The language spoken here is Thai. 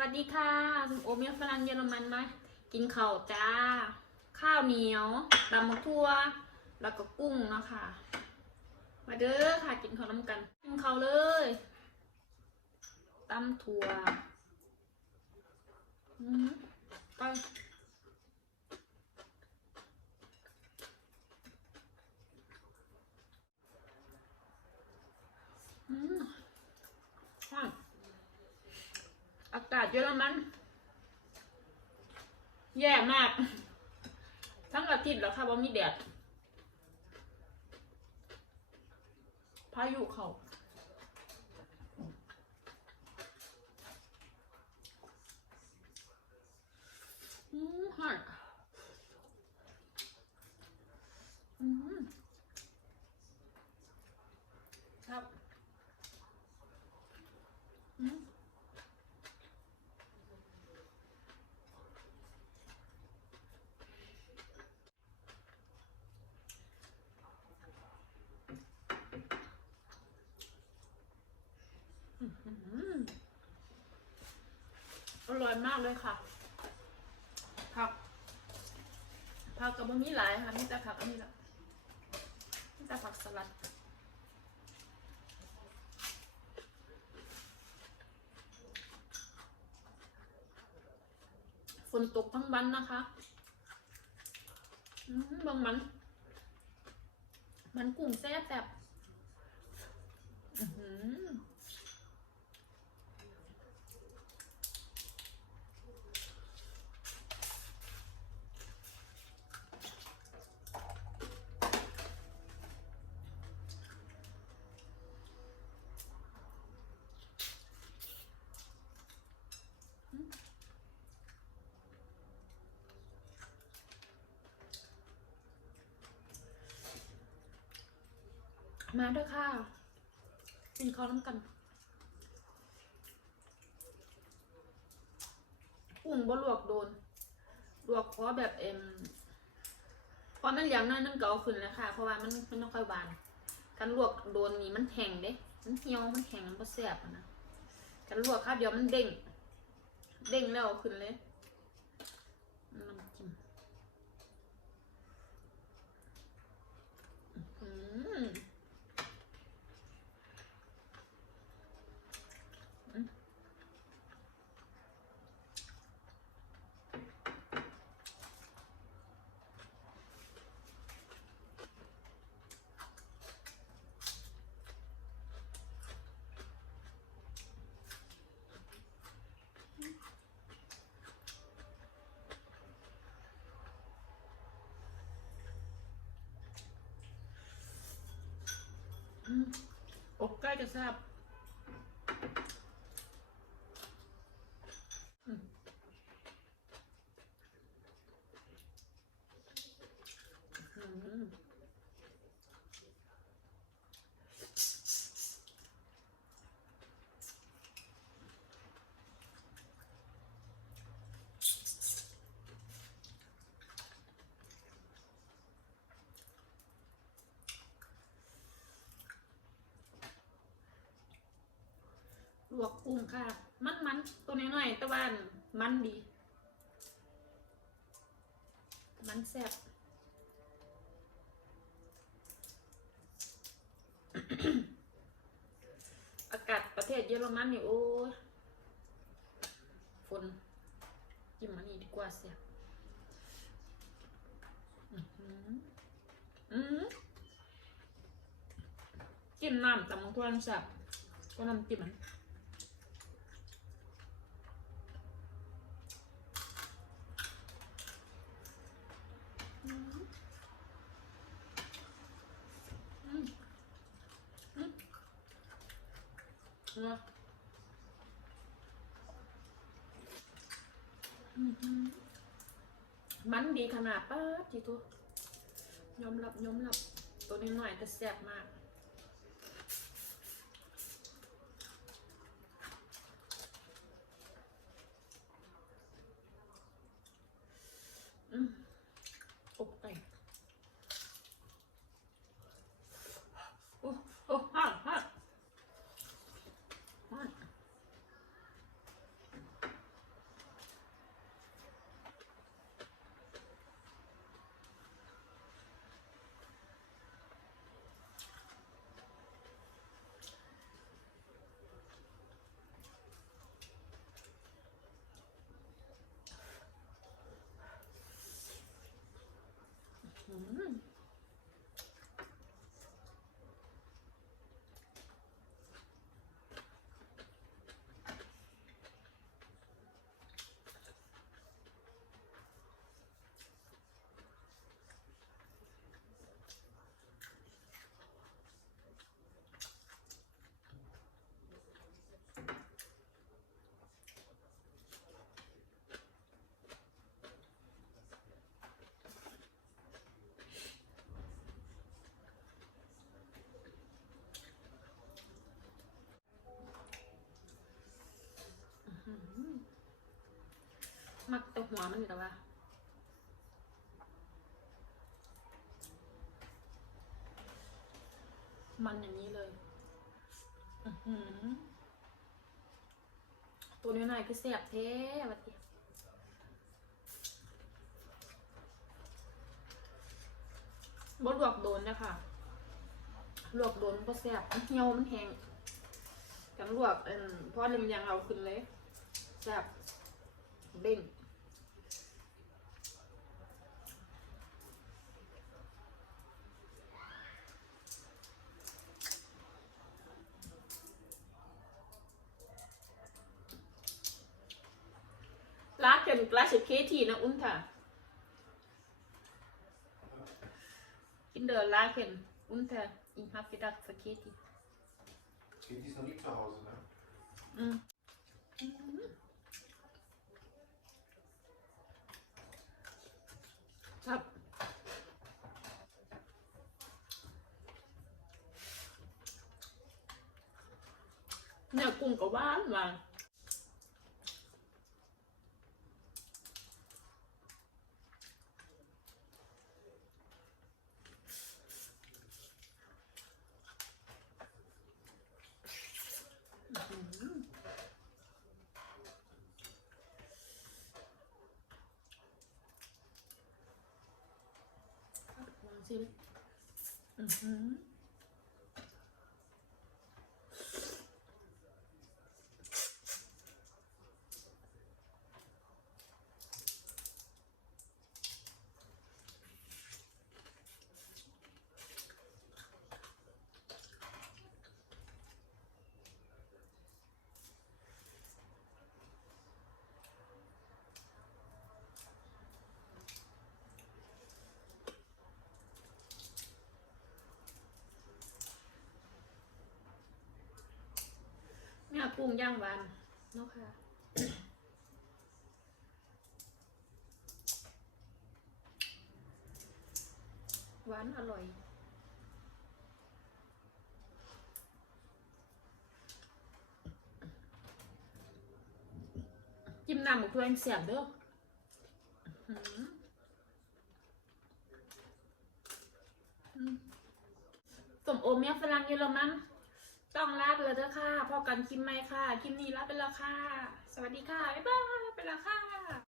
วัสดีค่ะคุณโอเมียฝรั่งเยอรมันมากินข้าวจ้า ข้าวเหนียวตำมะทั่ว แล้วก็กุ้งเนาะค่ะมาเด้อค่ะกินข้าวน้ำกัน กินข้าวเลยตำถั่ว อืมไปอืมอะ อากาศ เยอรมัน แย่มาก ทั้งอาทิตย์แล้วค่ะว่ามีแดด พายุเขาอืมฮอตอืมครับอืม อ ร่อยมากเลยค่ะ ผัก ผักกับบะหมี่หลายค่ะมีแต่ผักอันนี้แหละมีแต่ผักสลัดฝนตกทั้งวันนะคะอืมบางมัน มันกุ้งแซ่บแบบ อือหือ มาด้วยค่ะ กินข้าวน้ำกันกุ้งบ่ลวกโดน ลวกเพราะแบบเอ็มพอมันเหลียงน้อยนึงก็เอาขึ้นแล้วค่ะ เพราะว่ามันมันไม่ค่อยหวานการลวกโดนนี่มันแห้งเด้ มันเหี่ยว มันแข็งมันก็แซ่บนะการลวกค่ะเดี๋ยวมันเด้ง เด้งแล้วขึ้นเลยน้ำจิ้มอืม อืม อกใกระซับอืม วกกุ้งค่ะ มันมันๆตัวน้อยๆแต่ว่ามันดี มันแซ่บอากาศประเทศเยอรมันนี่โอ้ยฝนจิ้มอันนี้ดีกว่าเสียอื้อหืออือหือจิ้มน้ำตำมังทวนแซ่บก็น้ำจิ้มมันอืมอืมเนะมันดีขนาดป้าดจีตัวยอมรับยอมรับ ตัวนี้หน่อยแต่แซ่บมาก อืมอกไก่โอ้โอ้ฮ่าฮ่าฮ่า มักแต่หัวมันแต่ว่ามันอย่างนี้เลยอื้อหือตัวน้อยคือแสบแท้บัดนี้บดลวกโดนนะคะลวกโดนก็แสบมันเหี่ยวมันแห้งกันลวกเอ็นพอเล็มยงเราขึ้นเลยแสบเด้ง Laken gleiche Keti, ne, unter. In der Laken, unter. Ich hab gedacht, für Keti. Kind ist noch nicht zu Hause, ne? Mm. Mhm. Top. เนื้อกุ้งก็หวานหวานอื้อหือล องชิ มอือหือกุ้งย่างหวานเนาะค่ะหวานอร่อยจิ้มน้ำหมูตัวเองเสียบเด้ออื้อหืออืมสมโอเมียฝรั่งเยอรมัน ต้องลาไปแล้วเด้อค่ะพอกันคลิปไหมค่ะ คลิปนี้ลาไปแล้วค่ะ สวัสดีค่ะ บ๊ายบายไปแล้วค่ะ